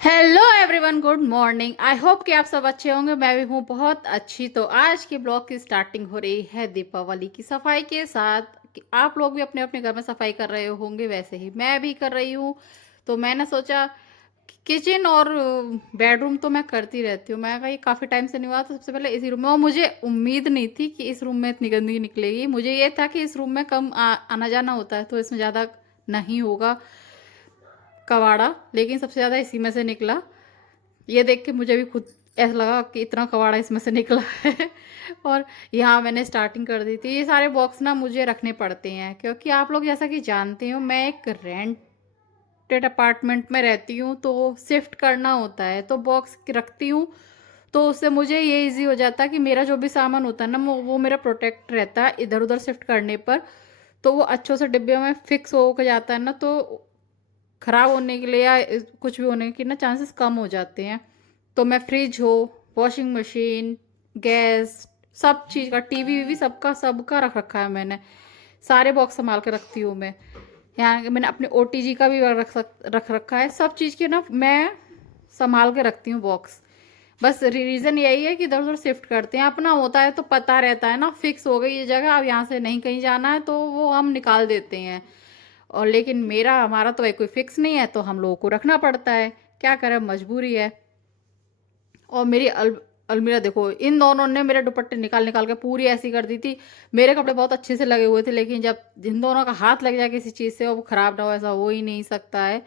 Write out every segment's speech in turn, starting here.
Hello everyone, good morning. I hope कि आप सब अच्छे होंगे। मैं भी हूँ बहुत अच्छी। तो आज के ब्लॉग की स्टार्टिंग हो रही है दीपावली की सफाई के साथ। कि आप लोग भी अपने अपने घर में सफाई कर रहे होंगे, वैसे ही मैं भी कर रही हूँ। तो मैंने सोचा किचन और बेडरूम तो मैं करती रहती हूँ। मैं कहा ये काफ़ी टाइम से नहीं हुआ, तो सबसे पहले इसी रूम में। और मुझे उम्मीद नहीं थी कि इस रूम में इतनी गंदगी निकलेगी। मुझे ये था कि इस रूम में कम आना जाना होता है, तो इसमें ज़्यादा नहीं होगा कबाड़ा, लेकिन सबसे ज़्यादा इसी में से निकला। ये देख के मुझे भी खुद ऐसा लगा कि इतना कबाड़ा इसमें से निकला है। और यहाँ मैंने स्टार्टिंग कर दी थी। ये सारे बॉक्स ना मुझे रखने पड़ते हैं, क्योंकि आप लोग जैसा कि जानते हो मैं एक रेंटेड अपार्टमेंट में रहती हूँ, तो शिफ्ट करना होता है, तो बॉक्स रखती हूँ। तो उससे मुझे ये इजी हो जाता है कि मेरा जो भी सामान होता है ना, वो मेरा प्रोटेक्ट रहता है इधर उधर शिफ्ट करने पर। तो वो अच्छों से डिब्बे में फिक्स हो के जाता है ना, तो ख़राब होने के लिए या कुछ भी होने के ना चांसेस कम हो जाते हैं। तो मैं फ्रिज हो, वॉशिंग मशीन, गैस, सब चीज़ का, टीवी वीवी सबका सबका रख रखा है मैंने। सारे बॉक्स संभाल के रखती हूँ मैं। यहाँ मैंने अपने ओटीजी का भी रख रखा है। सब चीज़ के ना मैं संभाल के रखती हूँ बॉक्स। बस रीज़न यही है कि इधर उधर शिफ्ट करते हैं। अपना होता है तो पता रहता है ना, फिक्स हो गई ये जगह, अब यहाँ से नहीं कहीं जाना है, तो वो हम निकाल देते हैं। और लेकिन मेरा हमारा तो भाई कोई फिक्स नहीं है, तो हम लोगों को रखना पड़ता है। क्या करें, मजबूरी है। और मेरी अलमीरा देखो, इन दोनों ने मेरे दुपट्टे निकाल निकाल के पूरी ऐसी कर दी थी। मेरे कपड़े बहुत अच्छे से लगे हुए थे, लेकिन जब इन दोनों का हाथ लग जाए किसी चीज़ से और वो ख़राब ना हो, ऐसा हो ही नहीं सकता है।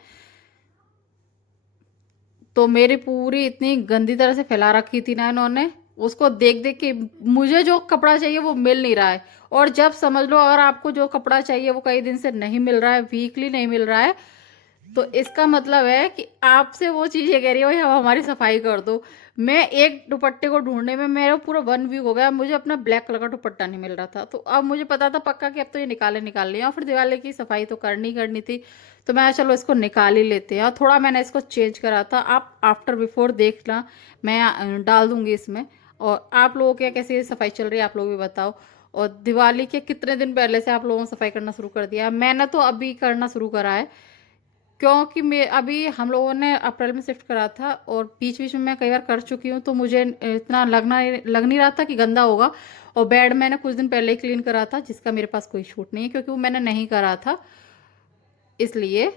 तो मेरी पूरी इतनी गंदी तरह से फैला रखी थी ना इन्होंने, उसको देख देख के मुझे जो कपड़ा चाहिए वो मिल नहीं रहा है। और जब समझ लो अगर आपको जो कपड़ा चाहिए वो कई दिन से नहीं मिल रहा है, वीकली नहीं मिल रहा है, तो इसका मतलब है कि आपसे वो चीज़ ये कह रही है भाई अब हमारी सफाई कर दो। मैं एक दुपट्टे को ढूंढने में मेरा पूरा 1 वीक हो गया, मुझे अपना ब्लैक कलर का दुपट्टा नहीं मिल रहा था। तो अब मुझे पता था पक्का कि अब तो ये निकाल लिया, और फिर दिवाली की सफाई तो करनी करनी थी। तो मैं चलो इसको निकाल ही लेते हैं। और थोड़ा मैंने इसको चेंज करा था, आप आफ्टर बिफोर देखना, मैं डाल दूंगी इसमें। और आप लोगों के कैसी सफाई चल रही है आप लोग भी बताओ। और दिवाली के कितने दिन पहले से आप लोगों ने सफाई करना शुरू कर दिया? मैंने तो अभी करना शुरू करा है, क्योंकि मैं अभी हम लोगों ने अप्रैल में शिफ्ट करा था, और बीच बीच में मैं कई बार कर चुकी हूँ, तो मुझे इतना लग नहीं रहा था कि गंदा होगा। और बेड मैंने कुछ दिन पहले ही क्लीन करा था, जिसका मेरे पास कोई छूट नहीं है, क्योंकि वो मैंने नहीं करा था इसलिए।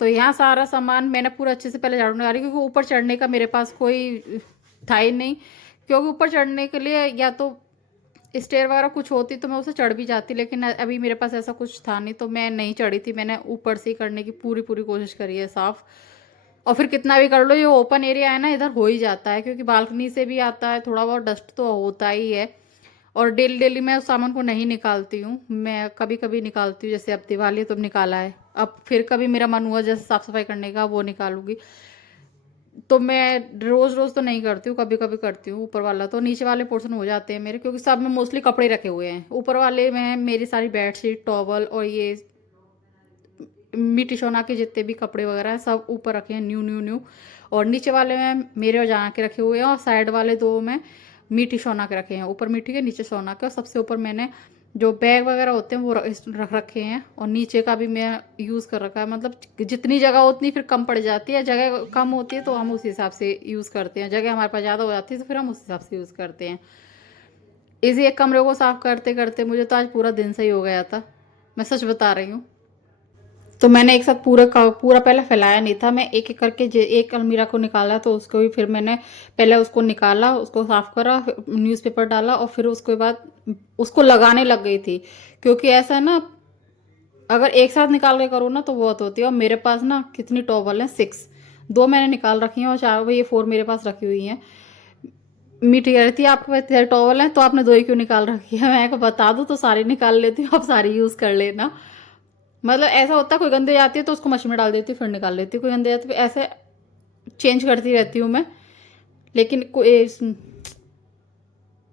तो यहाँ सारा सामान मैंने पूरा अच्छे से पहले झाड़ू निकाली, क्योंकि ऊपर चढ़ने का मेरे पास कोई था ही नहीं। क्योंकि ऊपर चढ़ने के लिए या तो स्टेयर वगैरह कुछ होती तो मैं उसे चढ़ भी जाती, लेकिन अभी मेरे पास ऐसा कुछ था नहीं, तो मैं नहीं चढ़ी थी। मैंने ऊपर से ही करने की पूरी पूरी कोशिश करी है साफ। और फिर कितना भी कर लो, ये ओपन एरिया है ना, इधर हो ही जाता है, क्योंकि बालकनी से भी आता है, थोड़ा बहुत डस्ट तो होता ही है। और डेली डेली मैं उस सामान को नहीं निकालती हूँ, मैं कभी कभी निकालती हूँ। जैसे अब दिवाली है तो अब निकाला है, अब फिर कभी मेरा मन हुआ जैसे साफ सफाई करने का, वो निकालूंगी। तो मैं रोज रोज तो नहीं करती हूँ, कभी कभी करती हूँ ऊपर वाला। तो नीचे वाले पोर्शन हो जाते हैं मेरे, क्योंकि सब में मोस्टली कपड़े रखे हुए हैं। ऊपर वाले में मेरी सारी बेडशीट, टॉवल और ये मिट्टी सोना के जितने भी कपड़े वगैरह हैं सब ऊपर रखे हैं, न्यू न्यू न्यू। और नीचे वाले में मेरे और जहाँ के रखे हुए हैं, और साइड वाले दो में मीठी सोना के रखे हैं। ऊपर मीठी के, नीचे सोना के। और सबसे ऊपर मैंने जो बैग वगैरह होते हैं वो रख रखे हैं। और नीचे का भी मैं यूज़ कर रखा है। मतलब जितनी जगह उतनी फिर कम पड़ जाती है, जगह कम होती है तो हम उस हिसाब से यूज़ करते हैं, जगह हमारे पास ज़्यादा हो जाती है तो फिर हम उस हिसाब से यूज़ करते हैं। इसी एक कमरे को साफ करते करते मुझे तो आज पूरा दिन सही हो गया था, मैं सच बता रही हूँ। तो मैंने एक साथ पूरा का पूरा पहले फैलाया नहीं था, मैं एक एक करके एक अलमीरा को निकाला, तो उसको भी फिर मैंने पहले उसको निकाला, उसको साफ करा, न्यूज़पेपर डाला, और फिर उसके बाद उसको लगाने लग गई थी। क्योंकि ऐसा है ना, अगर एक साथ निकाल के करो ना तो बहुत होती है। और मेरे पास ना कितनी टॉवल हैं, 6। 2 मैंने निकाल रखी हैं और 4, ये 4 मेरे पास रखी हुई हैं। मीठी कह रही थी आपके पास इतने टॉवल हैं तो आपने 2 ही क्यों निकाल रखी है? मैं बता दूँ तो सारी निकाल लेती हूँ, आप सारी यूज़ कर लेना। मतलब ऐसा होता है, कोई गंदे जाती है तो उसको मशीन में डाल देती हूँ, फिर निकाल लेती हूँ। कोई गंदे जाती है, ऐसे चेंज करती रहती हूँ मैं। लेकिन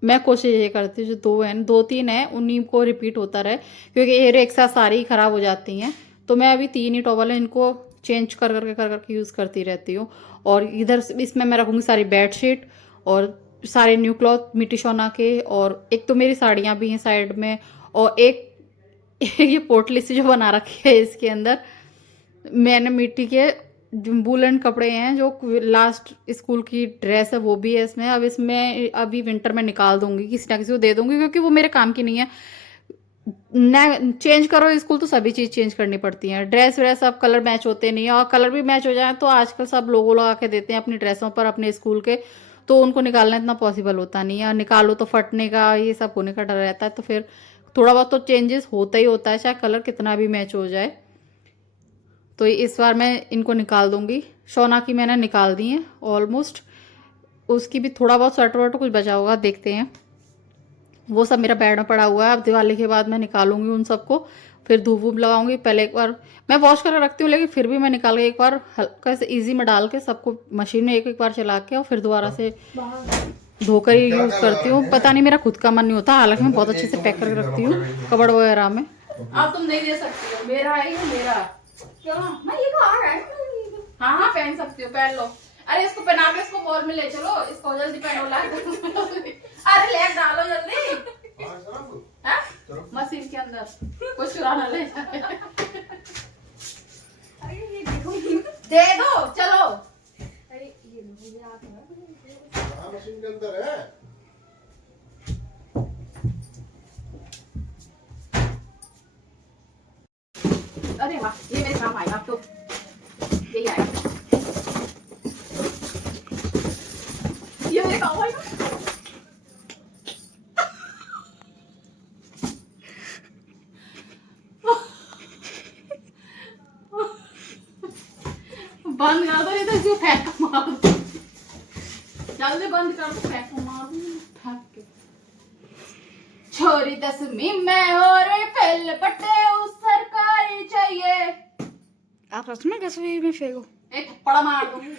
मैं कोशिश ये करती हूँ जो 2 हैं, 2-3 हैं, उन्हीं को रिपीट होता रहे, क्योंकि ये एक साथ सारी ही ख़राब हो जाती हैं। तो मैं अभी 3 ही टॉवल हैं, इनको चेंज कर करके यूज़ करती रहती हूँ। और इधर इसमें मैं रखूँगी सारी बेडशीट और सारे न्यू क्लॉथ मिट्टी सोना के। और एक तो मेरी साड़ियाँ भी हैं साइड में। और एक ये पोटली सी जो बना रखी है, इसके अंदर मैंने मिट्टी के वूलन कपड़े हैं, जो लास्ट स्कूल की ड्रेस है वो भी है इसमें। अब इसमें अभी विंटर में निकाल दूंगी, किसी ना किसी को दे दूंगी, क्योंकि वो मेरे काम की नहीं है। न चेंज करो स्कूल तो सभी चीज़ चेंज करनी पड़ती है। ड्रेस व्रेस अब कलर मैच होते नहीं है, और कलर भी मैच हो जाए तो आजकल सब लोगो लगा के देते हैं अपनी ड्रेसों पर अपने स्कूल के, तो उनको निकालना इतना पॉसिबल होता नहीं है। निकालो तो फटने का ये सब होने का डर रहता है, तो फिर थोड़ा बहुत तो चेंजेस होता ही होता है, चाहे कलर कितना भी मैच हो जाए। तो इस बार मैं इनको निकाल दूंगी। शोना की मैंने निकाल दी है ऑलमोस्ट, उसकी भी थोड़ा बहुत स्वेटर वाटर कुछ बचा होगा, देखते हैं। वो सब मेरा बेड में पड़ा हुआ है, अब दिवाली के बाद मैं निकालूंगी उन सबको, फिर धूप वूप लगाऊंगी। पहले एक बार मैं वॉश करके रखती हूँ, लेकिन फिर भी मैं निकाल के एक बार हल्का से इजी में डाल के सबको मशीन में एक एक बार चला के और फिर दोबारा से धोकर ही यूज़ करती हूँ। पता नहीं, मेरा खुद का मन नहीं होता, हालांकि मैं बहुत अच्छे से पैक करके रखती हूँ कबड़ वगैरह में। अब तुम नहीं दे सकती हो, मेरा है ये मेरा। क्यों मैं ये तो आ रहा है। हाँ हाँ पहन सकती हो, पहन लो। अरे इसको पहना के इसको मॉल में ले चलो, इसको जल्दी पहनो ला। अरे ले डालो जल्दी मशीन के अंदर, कुछ चुराना ले जाए। अरे ये देखो, दे दो चलो। अरे ये मशीन के अंदर है। अरे वाह, ये मेरे काम आएगा अब तो, यही आएगा, ये मेरे काम आएगा। बंद कर दो, ये तो जो फेंक मार दो, जल्दी बंद कर दो, फेंक मार दो फेंक के। छोरी 10वीं में हो रे फेल पट्टे उस सरकारी चाहिए। आप सच में 10वीं में फेंको? एक थप्पड़ मार दूंगी।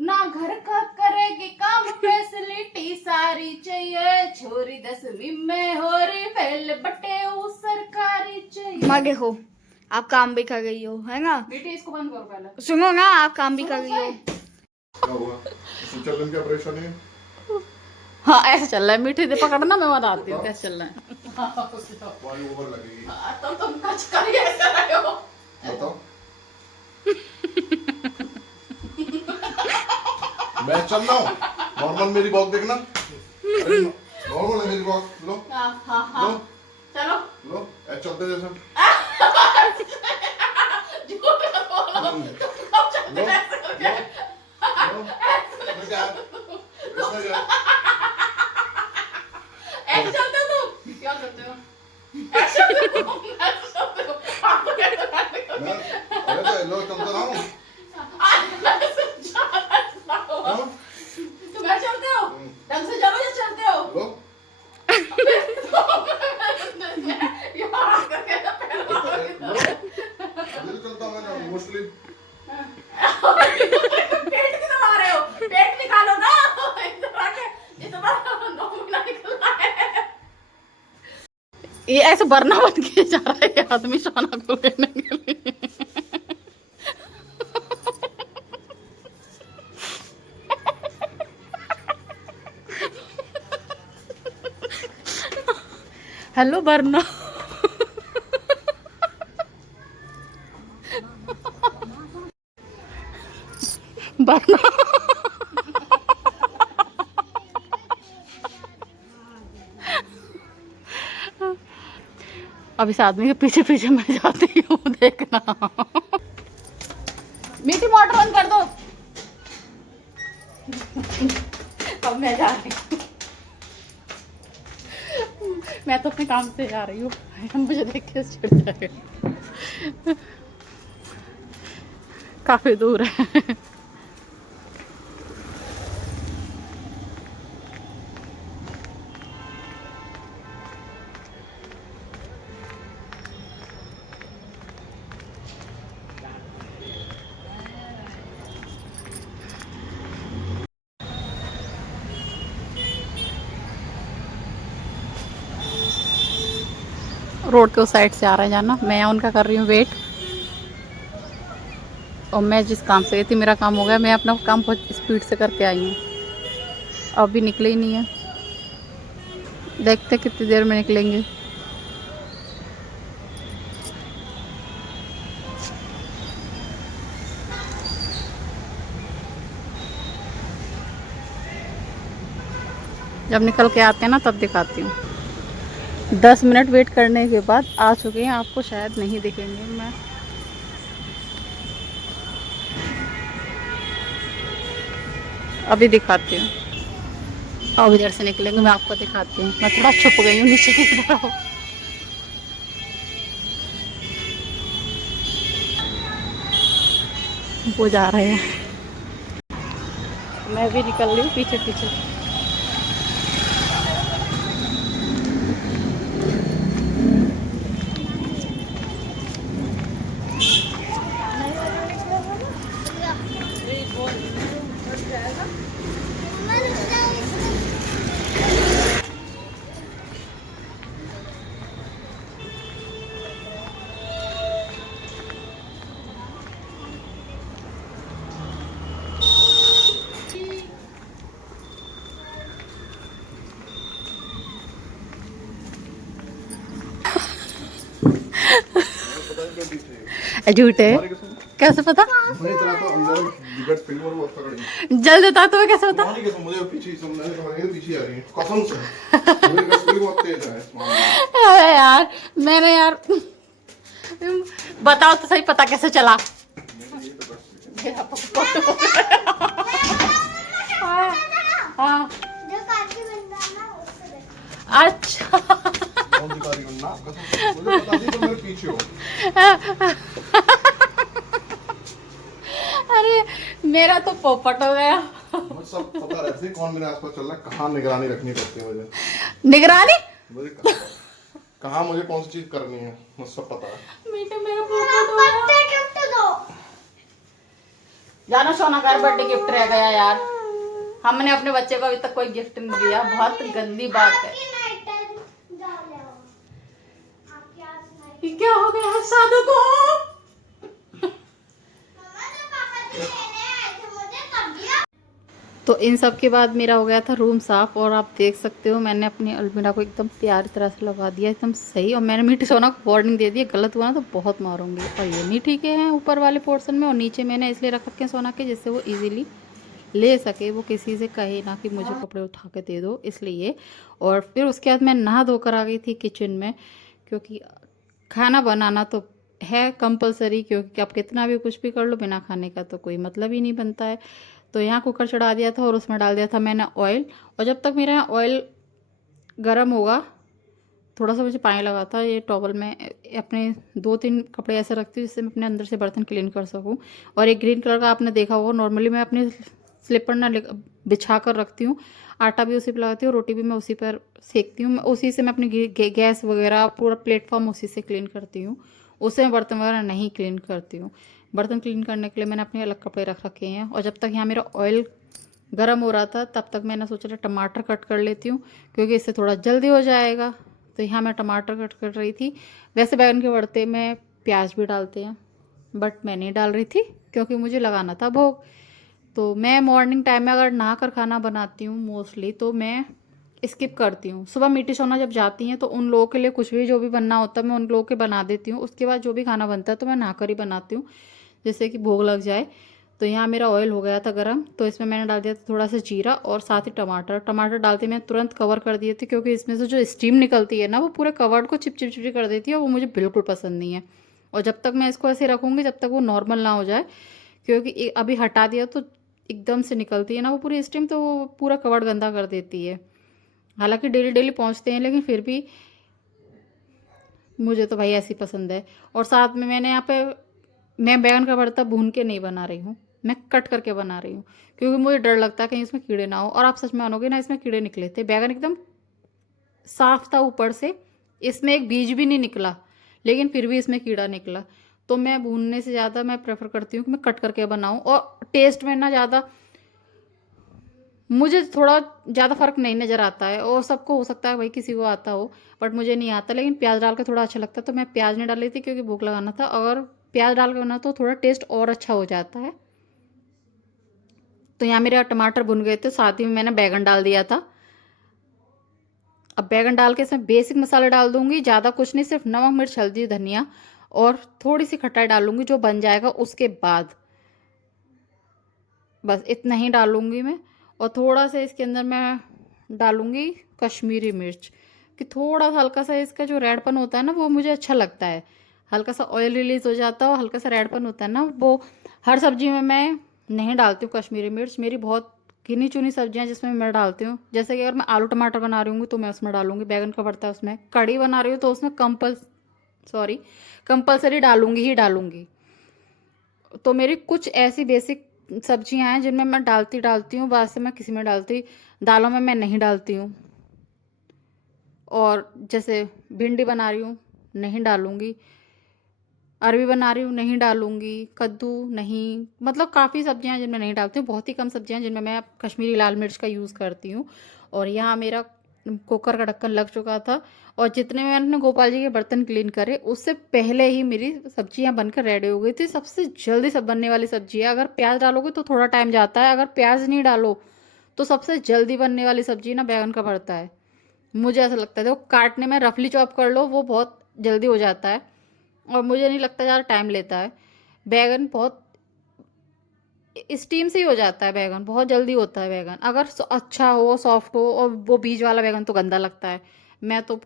ना घर का करेगी काम, फैसिलिटी सारी चाहिए। छोरी 10वीं में हो रे फेल पट्टे उस सरकारी चाहिए। माँ देखो, आप काम भी कर रही हो, है ना? बेटे इसको बंद करो पहले। सुनो ना, आप काम भी कर रही हो। क्या हुआ? चलन क्या परेशानी है? हाँ ऐसे चल रहा है, मीठे से पकड़ना, मैं बताती हूँ कैसे चल रहा है। वायु ओवर लगेगी। तो तुम कुछ कर कैसे रहे हो? बताओ। मैं चल रहा हूँ, नॉर्मल मेरी वॉक देखना। नॉर्मल है मेरी वॉक, लो लो चलो लो, ऐसे चलते जैसे। लो ऐसे चलते हो तुम? क्या करते हो? ऐसे चलते हो? ऐसे चलते हो? आपको क्या करना है? अरे तो लो चलते रहो। तुम ऐसे चलते हो? ढंग से चलो या चलते हो? लो ये हाथ करके ना पैर मारो। अभी चलता हूँ मैं मोस्टली। पेट की दबा रहे हो? पेट निकालो ना, इधर आके इतना नॉर्मल निकलना है। ये ऐसे बरना बन के जा रहा है आदमी सोना को लेने के लिए। हेलो बरना। बरना अब इस आदमी के पीछे पीछे मैं जाती हूँ, देखना। मीठी मोटर बंद कर दो। अब मैं जा रही हूँ, मैं तो अपने काम से जा रही हूँ, मुझे देख के चिढ़ जाएगा। काफी दूर है। रोड के उस साइड से आ रहा है जाना, मैं उनका कर रही हूँ वेट। और मैं जिस काम से गई थी, मेरा काम हो गया, मैं अपना काम बहुत स्पीड से करके आई हूँ। अभी निकले ही नहीं है, देखते कितनी देर में निकलेंगे। जब निकल के आते हैं ना तब दिखाती हूँ। 10 मिनट वेट करने के बाद आ चुके हैं, आपको शायद नहीं दिखेंगे। मैं अभी दिखाती हूँ। अब इधर से निकलेंगे, मैं आपको दिखाती हूँ। मैं थोड़ा छुप गई हूँ नीचे की तरफ। वो जा रहे हैं, मैं भी निकल रही हूँ पीछे पीछे। झूठे, कैसे पता? मुझे इतना तो अंदर बिगड़ फिल्म और वो पकड़ जल्द बता, तुम्हें कैसे पता? तुम्हारी कसम, मुझे पीछे ही समझ तुम्हारे पीछे आ रही है कसम से। मुझे कसम बहुत तेज है इस मामले में। अरे यार, मैंने यार बताओ तो सही, पता कैसे चला? हाँ, अच्छा। कौन सी कारी करना कसम से मुझे बता दी तो मेरे पीछे हो। अरे मेरा तो पोपट हो गया। मुझे सब पता रहता है कौन मेरे आसपास चल रहा है, कहाँ निगरानी रखनी पड़ती है मुझे। निगरानी? मुझे कहाँ मुझे कौन सी चीज करनी है मुझे सब पता है। बेटा मेरा पोपट हो गया। जाना सोना का बर्थडे गिफ्ट रह गया यार। हमने अपने बच्चे को अभी तक कोई गिफ्ट नहीं दिया, बहुत गंदी बात है। ये क्या हो गया है साधु को? तो इन सब के बाद मेरा हो गया था रूम साफ, और आप देख सकते हो मैंने अपनी अलमीरा को एकदम प्यारी तरह से लगा दिया, एकदम सही। और मैंने मीठी सोना को वार्निंग दे दी, गलत हुआ ना तो बहुत मारूंगी। और ये मीठी के हैं ऊपर वाले पोर्शन में, और नीचे मैंने इसलिए रख रखे हैं सोना के जिससे वो इजीली ले सके, वो किसी से कहे ना कि मुझे कपड़े उठा के दे दो, इसलिए। और फिर उसके बाद मैं नहा धोकर आ गई थी किचन में, क्योंकि खाना बनाना तो है कंपलसरी, क्योंकि आप कितना भी कुछ भी कर लो, बिना खाने का तो कोई मतलब ही नहीं बनता है। तो यहाँ कुकर चढ़ा दिया था और उसमें डाल दिया था मैंने ऑयल। और जब तक मेरा यहाँ ऑयल गर्म होगा, थोड़ा सा मुझे पानी लगा था, ये टॉवल में अपने 2-3 कपड़े ऐसे रखती हूँ जिससे मैं अपने अंदर से बर्तन क्लीन कर सकूँ। और एक ग्रीन कलर का आपने देखा होगा, नॉर्मली मैं अपने स्लिपर ना बिछा कर रखती हूँ, आटा भी उसी पर लगाती हूँ, रोटी भी मैं उसी पर सेकती हूँ। उसी से मैं अपनी गैस वगैरह पूरा प्लेटफॉर्म उसी से क्लीन करती हूँ, उससे मैं बर्तन वगैरह नहीं क्लीन करती हूँ। बर्तन क्लीन करने के लिए मैंने अपने अलग कपड़े रख रखे हैं। और जब तक यहाँ मेरा ऑयल गर्म हो रहा था तब तक मैंने सोचा टमाटर कट कर लेती हूँ, क्योंकि इससे थोड़ा जल्दी हो जाएगा। तो यहाँ मैं टमाटर कट कर रही थी। वैसे बैगन के भरते में प्याज भी डालते हैं, बट मैं नहीं डाल रही थी क्योंकि मुझे लगाना था भोग। तो मैं मॉर्निंग टाइम में अगर नहा कर खाना बनाती हूँ मोस्टली, तो मैं स्किप करती हूँ। सुबह मीठी सोना जब जाती हैं तो उन लोगों के लिए कुछ भी जो भी बनना होता है मैं उन लोगों के बना देती हूँ। उसके बाद जो भी खाना बनता है तो मैं नहाकर ही बनाती हूँ, जैसे कि भोग लग जाए। तो यहाँ मेरा ऑयल हो गया था गरम, तो इसमें मैंने डाल दिया था थोड़ा सा जीरा और साथ ही टमाटर। टमाटर डालते मैं तुरंत कवर कर दिए थे, क्योंकि इसमें से जो स्टीम निकलती है ना वो पूरे कवर्ड को चिपचिपी कर देती है, और वो मुझे बिल्कुल पसंद नहीं है। और जब तक मैं इसको ऐसे रखूँगी जब तक वो नॉर्मल ना हो जाए, क्योंकि अभी हटा दिया तो एकदम से निकलती है ना वो पूरी स्टीम, तो वो पूरा कवर्ड गंदा कर देती है। हालांकि डेली डेली पहुँचते हैं, लेकिन फिर भी मुझे तो भाई ऐसी पसंद है। और साथ में मैंने यहाँ पे, मैं बैगन का भरता भून के नहीं बना रही हूँ, मैं कट करके बना रही हूँ, क्योंकि मुझे डर लगता है कहीं इसमें कीड़े ना हो। और आप सच में मानोगे ना, इसमें कीड़े निकले थे। बैगन एकदम साफ था ऊपर से, इसमें एक बीज भी नहीं निकला, लेकिन फिर भी इसमें कीड़ा निकला। तो मैं भूनने से ज़्यादा मैं प्रेफर करती हूँ कि मैं कट करके बनाऊँ। और टेस्ट में ना ज़्यादा मुझे थोड़ा ज़्यादा फ़र्क नहीं नज़र आता है, और सबको हो सकता है भाई किसी को आता हो, बट मुझे नहीं आता। लेकिन प्याज डाल के थोड़ा अच्छा लगता है, तो मैं प्याज नहीं डाल रही थी क्योंकि भूख लगाना था। अगर प्याज डाल के बना तो थोड़ा टेस्ट और अच्छा हो जाता है। तो यहाँ मेरे टमाटर भुन गए थे, साथ ही में मैंने बैगन डाल दिया था। अब बैगन डाल के इसमें बेसिक मसाले डाल दूंगी, ज़्यादा कुछ नहीं, सिर्फ नमक मिर्च हल्दी धनिया और थोड़ी सी खटाई डालूंगी जो बन जाएगा उसके बाद, बस इतना ही डालूंगी मैं। और थोड़ा सा इसके अंदर मैं डालूंगी कश्मीरी मिर्च, कि थोड़ा सा हल्का सा इसका जो रेडपन होता है ना वो मुझे अच्छा लगता है। हल्का सा ऑयल रिलीज हो जाता है और हल्का सा रेडपन होता है ना, वो हर सब्जी में मैं नहीं डालती हूँ कश्मीरी मिर्च। मेरी बहुत गिनी चुनी सब्जियां जिसमें मैं डालती हूँ, जैसे कि अगर मैं आलू टमाटर बना रही हूँ तो मैं उसमें डालूंगी, बैगन का भरता है उसमें, कढ़ी बना रही हूँ तो उसमें कंपलसरी डालूंगी ही डालूंगी। तो मेरी कुछ ऐसी बेसिक सब्जियां हैं जिनमें मैं डालती हूँ, बाद से मैं किसी में डालती, दालों में मैं नहीं डालती हूँ। और जैसे भिंडी बना रही हूँ नहीं डालूंगी, अरबी बना रही हूँ नहीं डालूंगी, कद्दू नहीं, मतलब काफ़ी सब्जियां जिनमें नहीं डालती हूँ, बहुत ही कम सब्जियां जिनमें मैं कश्मीरी लाल मिर्च का यूज़ करती हूँ। और यहाँ मेरा कुकर का ढक्कन लग चुका था, और जितने में मैंने गोपाल जी के बर्तन क्लीन करे उससे पहले ही मेरी सब्जियां बनकर रेडी हो गई थी। सबसे जल्दी सब बनने वाली सब्जी है। अगर प्याज डालोगे तो थोड़ा टाइम जाता है, अगर प्याज नहीं डालो तो सबसे जल्दी बनने वाली सब्जी ना बैगन का भरता है, मुझे ऐसा लगता है। देखो काटने में रफली चॉप कर लो वो बहुत जल्दी हो जाता है, और मुझे नहीं लगता ज़्यादा टाइम लेता है। बैगन बहुत स्टीम से ही हो जाता है, बैगन बहुत जल्दी होता है। बैगन अगर अच्छा हो, सॉफ्ट हो, और वो बीज वाला बैगन तो गंदा लगता है। मैं तो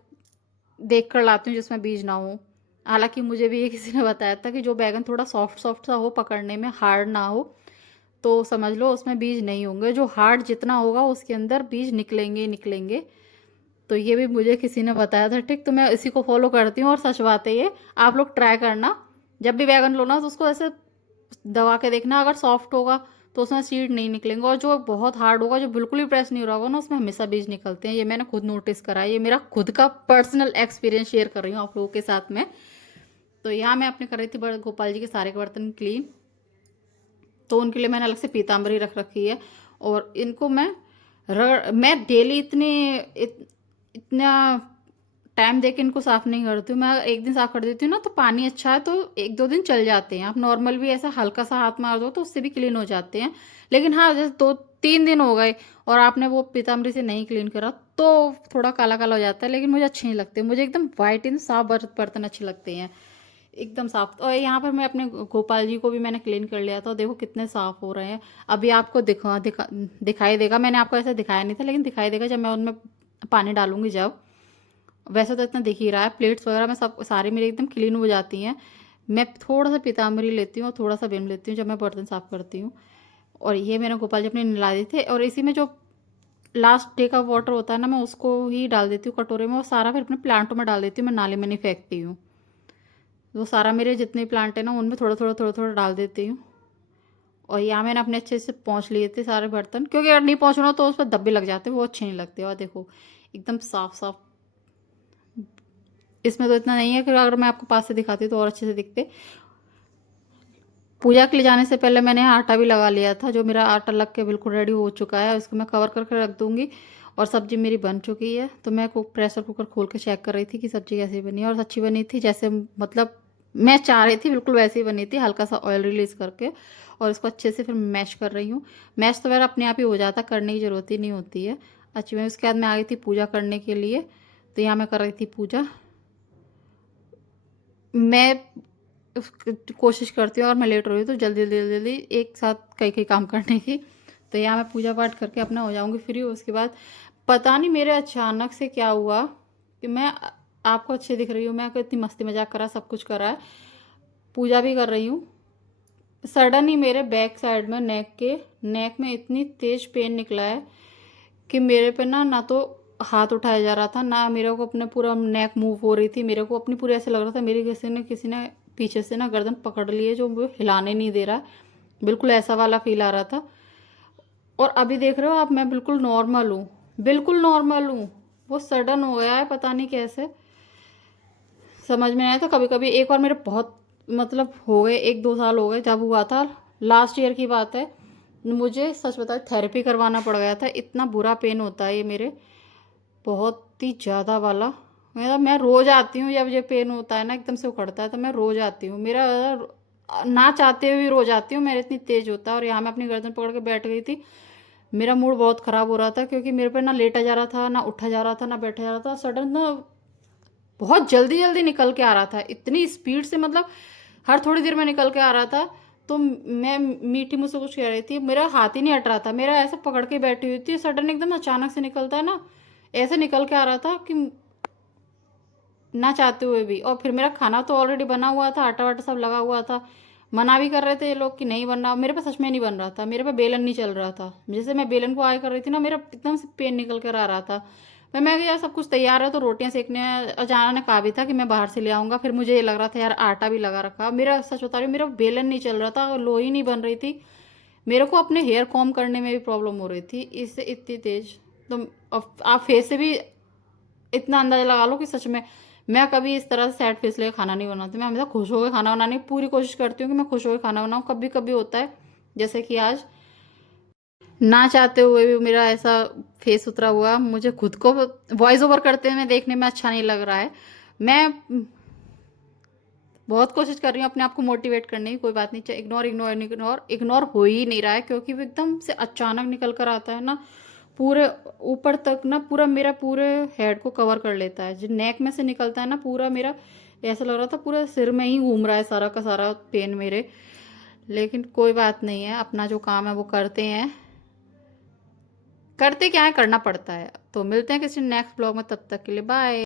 देख कर लाती हूँ जिसमें बीज ना हो। हालांकि मुझे भी ये किसी ने बताया था कि जो बैगन थोड़ा सॉफ्ट सॉफ्ट सा हो, पकड़ने में हार्ड ना हो, तो समझ लो उसमें बीज नहीं होंगे। जो हार्ड जितना होगा उसके अंदर बीज निकलेंगे ही निकलेंगे। तो ये भी मुझे किसी ने बताया था, ठीक, तो मैं इसी को फॉलो करती हूँ। और सच बात है ये, आप लोग ट्राई करना, जब भी बैगन लो ना तो उसको ऐसे दबा के देखना, अगर सॉफ्ट होगा तो उसमें सीड नहीं निकलेंगे, और जो बहुत हार्ड होगा, जो बिल्कुल भी प्रेस नहीं हो रहा होगा ना, उसमें हमेशा बीज निकलते हैं। ये मैंने खुद नोटिस करा है, ये मेरा खुद का पर्सनल एक्सपीरियंस शेयर कर रही हूँ आप लोगों के साथ में। तो यहाँ मैं अपने कर रही थी बड़े गोपाल जी के सारे के बर्तन क्लीन, तो उनके लिए मैंने अलग से पीताम्बरी रख रखी है। और इनको मैं डेली इतना टाइम दे के इनको साफ नहीं करती हूँ। मैं एक दिन साफ कर देती हूँ ना तो पानी अच्छा है तो एक दो दिन चल जाते हैं। आप नॉर्मल भी ऐसा हल्का सा हाथ मार दो तो उससे भी क्लीन हो जाते हैं। लेकिन हाँ, जैसे 2-3 दिन हो गए और आपने वो पीताम्बरी से नहीं क्लीन करा तो थोड़ा काला काला हो जाता है, लेकिन मुझे अच्छे नहीं लगते। मुझे एकदम वाइट इन साफ बर्तन अच्छे लगते हैं, एकदम साफ। और यहाँ पर मैं अपने गोपाल जी को भी मैंने क्लीन कर लिया था, देखो कितने साफ हो रहे हैं। अभी आपको दिखाई देगा, मैंने आपको ऐसा दिखाया नहीं था लेकिन दिखाई देगा जब मैं उनमें पानी डालूंगी जब। वैसे तो इतना दिख ही रहा है, प्लेट्स वगैरह में सब सारी मेरी एकदम क्लीन हो जाती हैं। मैं थोड़ा सा पीताम्बरी लेती हूँ और थोड़ा सा विम लेती हूँ जब मैं बर्तन साफ करती हूँ। और ये मैंने गोपाल जी अपने नला दिए थे, और इसी में जो लास्ट डे का वाटर होता है ना, मैं उसको ही डाल देती हूँ कटोरे में, और सारा फिर अपने प्लांटों में डाल देती हूँ। मैं नाले में नहीं फेंकती हूँ। वो सारा मेरे जितने प्लांट है ना उनमें थोड़ा थोड़ा थोड़ा थोड़ा डाल देती हूँ। और यहाँ मैंने अपने अच्छे से पोंछ लिए थे सारे बर्तन, क्योंकि अगर नहीं पोंछना तो उस पर धब्बे लग जाते हैं, वो अच्छे नहीं लगते। और देखो एकदम साफ साफ। इसमें तो इतना नहीं है कि अगर मैं आपको पास से दिखाती तो और अच्छे से दिखते। पूजा के लिए जाने से पहले मैंने आटा भी लगा लिया था, जो मेरा आटा लग के बिल्कुल रेडी हो चुका है। उसको मैं कवर करके रख दूंगी। और सब्जी मेरी बन चुकी है, तो मैं प्रेशर कुकर खोल के चेक कर रही थी कि सब्जी कैसी बनी है, और अच्छी बनी थी, जैसे मतलब मैं चाह रही थी बिल्कुल वैसी ही बनी थी, हल्का सा ऑयल रिलीज करके। और इसको अच्छे से फिर मैश कर रही हूँ। मैश तो मेरा अपने आप ही हो जाता, करने की ज़रूरत ही नहीं होती है। अच्छी बनी। उसके बाद मैं आ गई थी पूजा करने के लिए, तो यहाँ मैं कर रही थी पूजा। मैं कोशिश करती हूँ और मैं लेट रही हूँ तो जल्दी जल्दी जल्दी एक साथ कई कई काम करने की। तो यहाँ मैं पूजा पाठ करके अपना हो जाऊँगी फ्री। उसके बाद पता नहीं मेरे अचानक से क्या हुआ कि मैं आपको अच्छी दिख रही हूँ, मैं इतनी मस्ती मजाक करा, सब कुछ करा है, पूजा भी कर रही हूँ। सडन ही मेरे बैक साइड में नेक में इतनी तेज पेन निकला है कि मेरे पे ना तो हाथ उठाया जा रहा था, ना मेरे को अपने पूरा नेक मूव हो रही थी। मेरे को अपनी पूरी ऐसे लग रहा था मेरी किसी ने पीछे से ना गर्दन पकड़ ली है, जो वो हिलाने नहीं दे रहा। बिल्कुल ऐसा वाला फील आ रहा था। और अभी देख रहे हो आप, मैं बिल्कुल नॉर्मल हूँ, बिल्कुल नॉर्मल हूँ। वो सडन हो गया है, पता नहीं कैसे, समझ में नहीं आया था। कभी कभी एक बार मेरे बहुत मतलब हो गए 1-2 साल हो गए जब हुआ था, लास्ट ईयर की बात है। मुझे सच बताए थेरेपी करवाना पड़ गया था, इतना बुरा पेन होता है ये मेरे, बहुत ही ज़्यादा वाला। मैं रोज़ आती हूँ, जब ये पेन होता है ना एकदम से उखड़ता है तो मैं रोज़ आती हूँ। मेरा ना चाहते हुए भी रोज़ आती हूँ, मेरा इतनी तेज़ होता है। और यहाँ मैं अपनी गर्दन पकड़ के बैठ गई थी। मेरा मूड बहुत ख़राब हो रहा था, क्योंकि मेरे पे ना लेटा जा रहा था, ना उठा जा रहा था, ना बैठा जा रहा था। सडन ना बहुत जल्दी जल्दी निकल के आ रहा था, इतनी स्पीड से, मतलब हर थोड़ी देर में निकल के आ रहा था। तो मैं मीठी मुझसे कुछ कह रही थी, मेरा हाथ ही नहीं हट रहा था, मेरा ऐसे पकड़ के बैठी हुई थी, सडन एकदम अचानक से निकलता है ना, ऐसे निकल के आ रहा था कि ना चाहते हुए भी। और फिर मेरा खाना तो ऑलरेडी बना हुआ था, आटा वाटा सब लगा हुआ था, मना भी कर रहे थे ये लोग कि नहीं बन रहा, मेरे पे सच में नहीं बन रहा था, मेरे पे बेलन नहीं चल रहा था। जैसे मैं बेलन को आगे कर रही थी ना, मेरा एकदम से पेन निकल कर आ रहा था। मैं यार सब कुछ तैयार है तो रोटियां सेकने, अजाना ने कहा भी था कि मैं बाहर से ले आऊँगा, फिर मुझे ये लग रहा था यार आटा भी लगा रखा, मेरा सच बता रही हूँ, मेरा बेलन नहीं चल रहा था, लोई नहीं बन रही थी, मेरे को अपने हेयर कॉम करने में भी प्रॉब्लम हो रही थी इससे इतनी तेज। तो अब आप फेस से भी इतना अंदाजा लगा लो कि सच में मैं कभी इस तरह से सैड फेस लेकर खाना नहीं बनाती, मैं हमेशा खुश होकर खाना बनाने की पूरी कोशिश करती हूँ कि मैं खुश होकर खाना बनाऊँ। कभी कभी होता है जैसे कि आज ना चाहते हुए भी मेरा ऐसा फेस उतरा हुआ, मुझे खुद को वॉइस ओवर करते हुए देखने में अच्छा नहीं लग रहा है। मैं बहुत कोशिश कर रही हूँ अपने आप को मोटिवेट करने की, कोई बात नहीं, इग्नोर इग्नोर इग्नोर इग्नोर हो ही नहीं रहा है, क्योंकि वो एकदम से अचानक निकल कर आता है ना, पूरे ऊपर तक ना, पूरा मेरा पूरे हेड को कवर कर लेता है, जो नेक में से निकलता है ना, पूरा मेरा ऐसा लग रहा था पूरा सिर में ही घूम रहा है सारा का सारा पेन मेरे। लेकिन कोई बात नहीं है, अपना जो काम है वो करते हैं, करते क्या है, करना पड़ता है। तो मिलते हैं किसी नेक्स्ट ब्लॉग में, तब तक के लिए बाय।